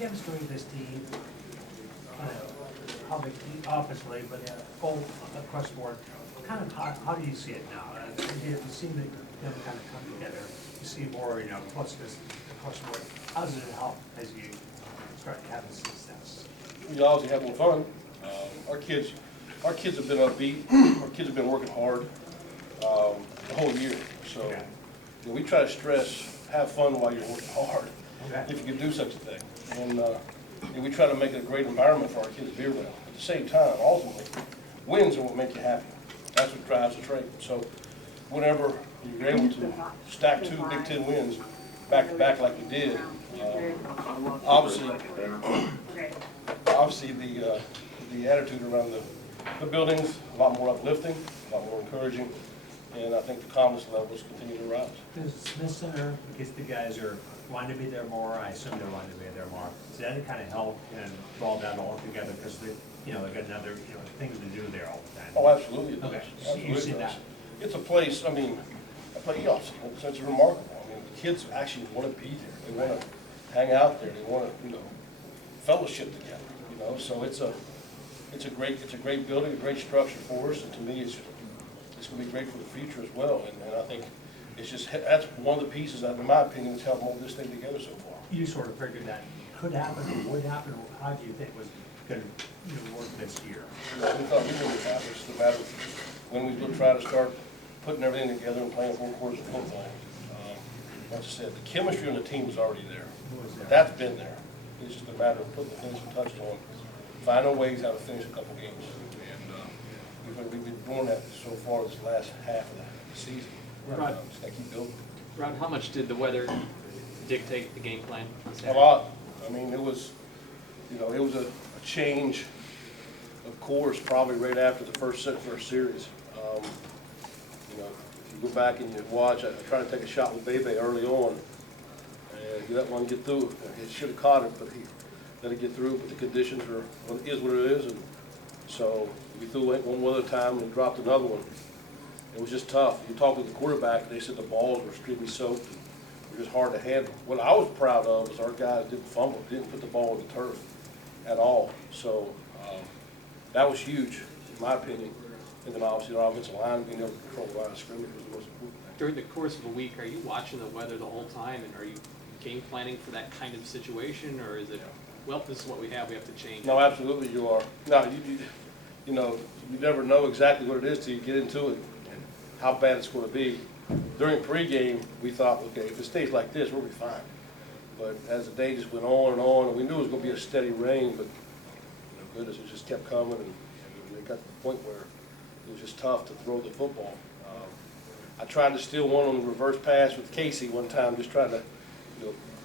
chemistry of this team, probably offensively, but both across the board, kind of how do you see it now? You seem to them kind of come together. You see more, closeness across the board. How does it help as you start having success? We obviously have more fun. Our kids have been upbeat. Our kids have been working hard the whole year. So we try to stress, have fun while you're working hard, if you can do such a thing. And we try to make it a great environment for our kids to be around. At the same time, ultimately, wins are what make you happy. That's what drives the trade. So whenever you're able to stack 2 Big Ten wins back to back like we did, obviously the attitude around the buildings a lot more uplifting, a lot more encouraging, and I think the confidence levels continue to rise. Does Smith Center, because the guys are wanting to be there more, I assume they're wanting to be there more, does that kind of help and draw that all together because they got another things to do there all the time? Oh, absolutely it does. Okay. Absolutely You see it does. that? It's a place. I mean, it's remarkable. I mean, the kids actually want to be there. They want to hang out there. They want to fellowship together. So it's a great building, a great structure for us, and to me, it's going to be great for the future as well. And I think that's one of the pieces that, in my opinion, has helped mold this thing together so far. You sort of figured that could happen or would happen, or how do you think was going to work this year? Yeah, we thought we knew it happened. It's just a matter of when we will try to start putting everything together and playing 4 quarters of football. Like I said, the chemistry on the team was already there. That's been there. It's just a matter of putting the finishing touches on, finding ways how to finish a couple games. And we've been doing that so far this last half of the season. Rod, Just gotta keep building. Rod, how much did the weather dictate the game plan? A lot. I mean, it was a change of course probably right after the first series. If you go back and you watch, I tried to take a shot with Bebe early on, and he let one get through. He should have caught it, but he let it get through. But the conditions were what it is, and so we threw it one other time and dropped another one. It was just tough. You talk with the quarterback, they said the balls were extremely soaked. It was just hard to handle. What I was proud of is our guys didn't fumble, didn't put the ball in the turf at all. So that was huge, in my opinion. And then obviously our offensive line being able to control the line of scrimmage was the most important thing. During the course of a week, are you watching the weather the whole time, and are you game planning for that kind of situation, or is it, well, this is what we have to change? No, absolutely you are. No, you never know exactly what it is till you get into it and how bad it's going to be. During pregame, we thought, okay, if it stays like this, we'll be fine. But as the day just went on, and we knew it was going to be a steady rain, but goodness, it just kept coming, and it got to the point where it was just tough to throw the football. I tried to steal one on the reverse pass with Casey one time, just trying to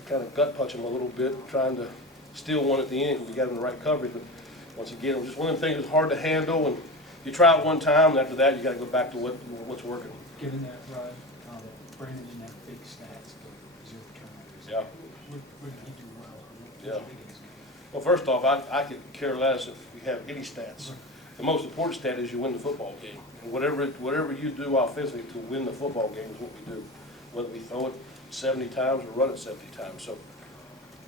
kind of gut punch him a little bit, trying to steal one at the end because we got him in the right coverage. But once again, it was just one of them things that's hard to handle, and you try it one time, and after that, you got to go back to what's working. Given that, Rod, Brandon didn't have big stats, but 0 turnovers. Yeah. Where did he do well? Yeah. Well, first off, I could care less if we have any stats. The most important stat is you win the football game. And whatever you do offensively to win the football game is what we do. Whether we throw it 70 times or run it 70 times. So,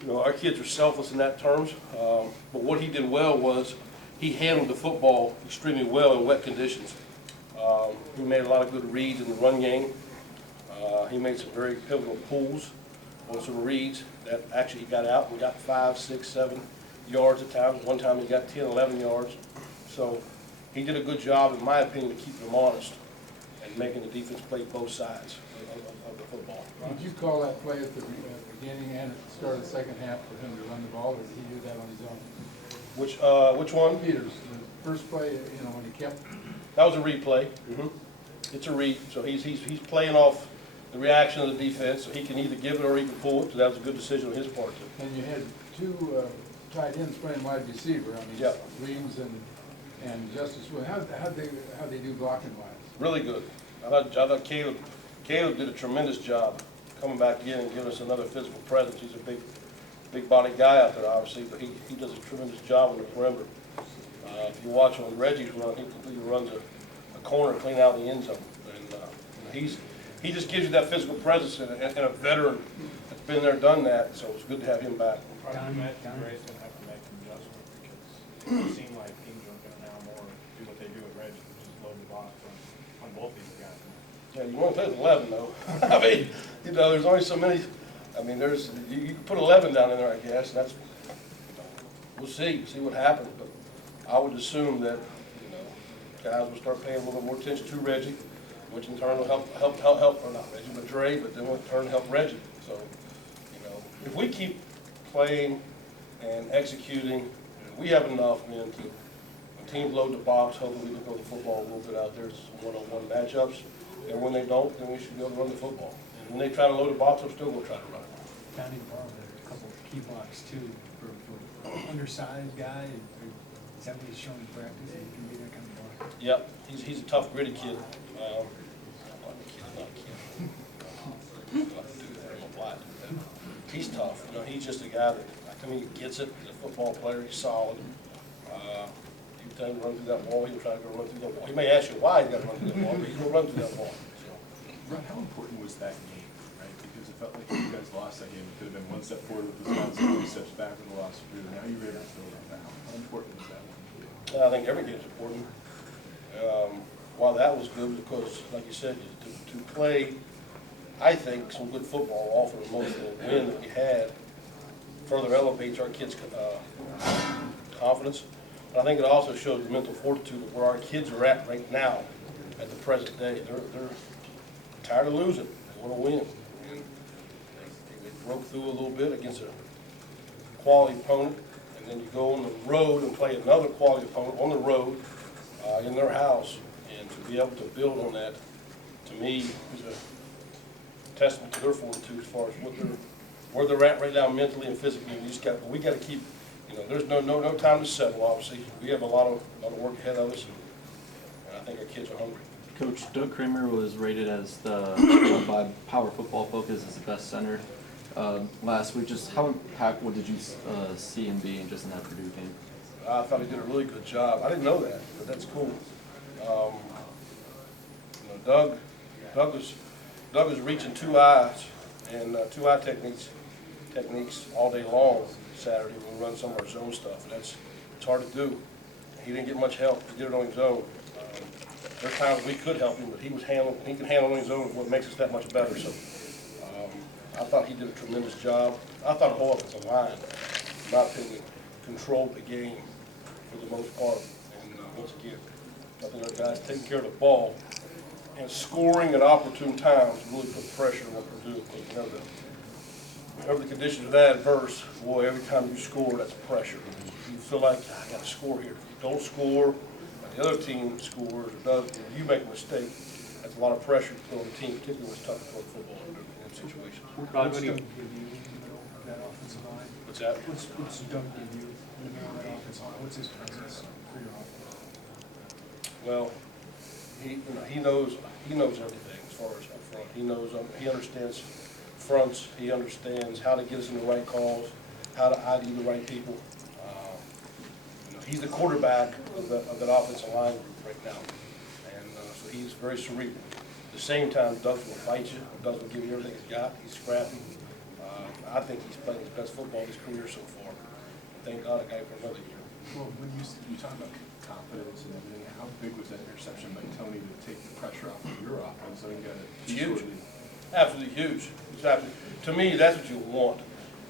our kids are selfless in that terms. But what he did well was he handled the football extremely well in wet conditions. He made a lot of good reads in the run game. He made some very pivotal pulls on some reads that actually he got out and got 5, 6, 7 yards at times. One time he got 10, 11 yards. So he did a good job, in my opinion, of keeping them honest and making the defense play both sides of the football. Did you call that play at the beginning and at the start of the second half for him to run the ball, or did he do that on his own? Which one? Peters, the first play, when he kept. That was a replay. It's a read, so he's playing off the reaction of the defense, so he can either give it or he can pull it. So that was a good decision on his part too. And you had 2 tight ends playing wide receiver. I mean, Reams and Justice. How'd they do blocking wise? Really good. I thought Caleb did a tremendous job coming back in and giving us another physical presence. He's a big body guy out there, obviously, but he does a tremendous job on the perimeter. If you watch on Reggie's run, he completely runs a corner clean out of the end zone, and he just gives you that physical presence and a veteran that's been there, done that. So it's good to have him back. Donnie, Matt Donnie. Gray's gonna have to make an adjustment because it seems like teams are gonna now more do what they do at Reggie, which is load the box on both these guys. Yeah, you want to play with 11 though. I mean, you know, there's only so many. I mean, you can put 11 down in there, I guess. And that's, we'll see what happens. But I would assume that, you know, guys will start paying a little bit more attention to Reggie, which in turn will help, or not Reggie, but Dre, but then will in turn help Reggie. So, you know, if we keep playing and executing, we have enough men to. When teams load the box, hopefully we can throw the football a little bit out there, some one-on-one matchups. And when they don't, then we should be able to run the football. And when they try to load the box, I'm still going to try to run it. Donnie Barber had a couple of key blocks too for undersized guy. Is that what he's shown in practice? He can be that kind of blocker. Yep, he's a tough, gritty kid. Not a kid. He's tough. You know, he's just a guy that, I mean, he gets it. He's a football player. He's solid. You tell him to run through that wall, he'll try to go run through that wall. He may ask you why he's got to run through that wall, but he's going to run through that wall. So. Ron, how important was that game, right? Because it felt like you guys lost that game. It could have been one step forward with Wisconsin, 3 steps back with the loss of Purdue. Now you're able to build on that. How important was that one? I think every game's important. While that was good, because, like you said, to play, I think, some good football off of the emotional win that we had further elevates our kids' confidence. But I think it also shows the mental fortitude of where our kids are at right now, at the present day. They're tired of losing. They want to win. And they broke through a little bit against a quality opponent, and then you go on the road and play another quality opponent on the road in their house. And to be able to build on that, to me, is a testament to their fortitude as far as where they're at right now mentally and physically. We got to keep. You know, there's no time to settle. Obviously, we have a lot of work ahead of us, and I think our kids are hungry. Coach, Doug Kramer was rated as by Power Football Focus as the best center last week. Just how impactful did you see him being just in that Purdue game? I thought he did a really good job. I didn't know that, but that's cool. You know, Doug was reaching two eyes and two-eye techniques all day long Saturday when we run some of our zone stuff. And it's hard to do. He didn't get much help. He did it on his own. There's times we could help him, but he can handle it on his own, what makes us that much better. So I thought he did a tremendous job. I thought the whole offensive line, in my opinion, controlled the game for the most part. And once again, I think our guys taking care of the ball and scoring at opportune times really put pressure on Purdue. Because, you know, whenever the conditions are adverse, boy, every time you score, that's pressure. You feel like, I got to score here. If you don't score, and the other team scores or does, you make a mistake, that's a lot of pressure to put on the team, particularly when it's tough to play football in them situations. Rod, What's what do you- Doug give you in the middle of that offensive line? What's that? What's Doug give you in the middle of that offensive line? What's his presence for your offense? Well, he knows everything as far as up front. He understands fronts. He understands how to get us in the right calls, how to ID the right people. He's the quarterback of that offensive line group right now, and so he's very cerebral. At the same time, Doug's will fight you. Doug's will give you everything he's got. He's scrappy. I think he's playing his best football of his career so far. Thank God I got him for another year. Well, when you talk about confidence and everything, how big was that interception by Tony to take the pressure off of your offense? So you got It's huge. Absolutely huge. It's absolutely, to me, that's what you want.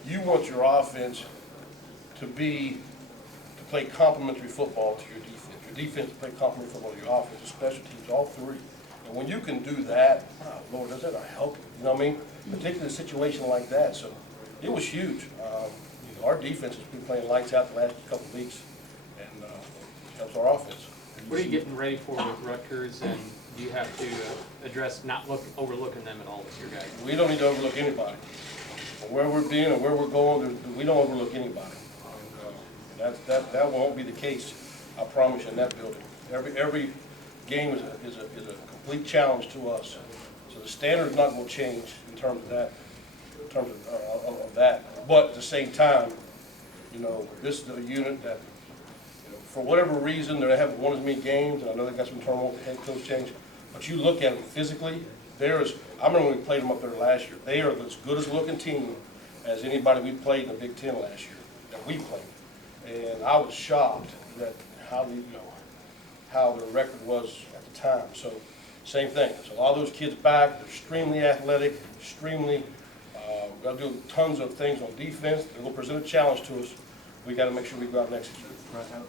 You want your offense to play complementary football to your defense. Your defense to play complementary football to your offense, your special teams, all three. And when you can do that, oh, Lord, does that help you? You know what I mean? Particularly in a situation like that. So it was huge. Our defense has been playing lights out the last couple of weeks, and helps our offense. What are you getting ready for with Rutgers, and do you have to address overlooking them at all with your guys? We don't need to overlook anybody. From where we're being and where we're going, we don't overlook anybody. And that won't be the case, I promise you, in that building. Every game is a complete challenge to us. So the standard is not going to change in terms of that. But at the same time, you know, this is a unit that, you know, for whatever reason, they haven't won as many games, and I know they got some turmoil with the head coach change. But you look at them physically, I remember when we played them up there last year. They are as good as a looking team as anybody we played in the Big Ten last year, that we played. And I was shocked that how the record was at the time. So same thing. So a lot of those kids back, they're extremely athletic, extremely, got to do tons of things on defense. They're going to present a challenge to us. We got to make sure we go out and execute. Right, how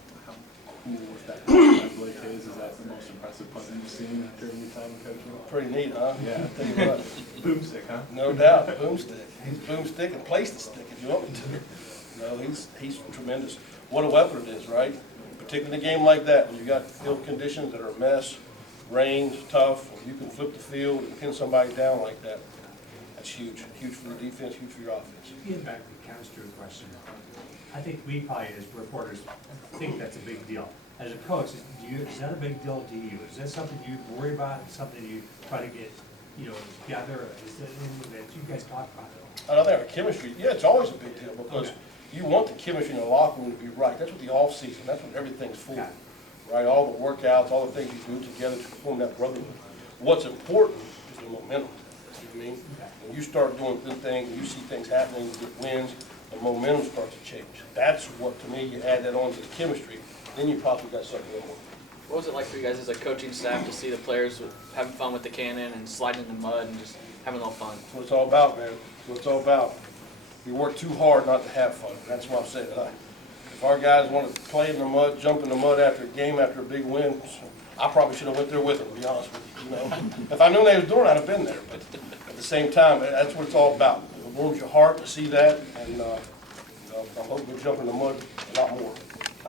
cool was that? Blake Hayes, is that the most impressive punt you've seen during your time coaching? Pretty neat, huh? Yeah. I'll tell you what. Boomstick, huh? No doubt, boomstick. He's boomstick and place the stick if you want me to. No, he's tremendous. What a weapon it is, right? Particularly in a game like that, when you got field conditions that are a mess, rain's tough, and you can flip the field and pin somebody down like that. That's huge. Huge for the defense, huge for your offense. Getting back to the chemistry question, I think we probably as reporters think that's a big deal. As a coach, is that a big deal to you? Is that something you worry about, something you try to get, together? Is that anything that you guys talk about? I don't think our chemistry, yeah, it's always a big deal because you want the chemistry in the locker room to be right. That's what the off season, that's what everything's for, right? All the workouts, all the things you do together to form that brotherhood. What's important is the momentum. See what I mean? When you start doing good things, and you see things happening, you get wins, the momentum starts to change. That's what, to me, you add that on to the chemistry, then you possibly got something going on. What was it like for you guys as a coaching staff to see the players having fun with the cannon and sliding in the mud and just having a little fun? That's what it's all about, man. That's what it's all about. We work too hard not to have fun. That's what I'm saying. If our guys want to play in the mud, jump in the mud after a game, after a big win, I probably should have went there with them, to be honest with you. If I knew they was doing it, I'd have been there. But at the same time, that's what it's all about. It warms your heart to see that, and I hope we jump in the mud a lot more.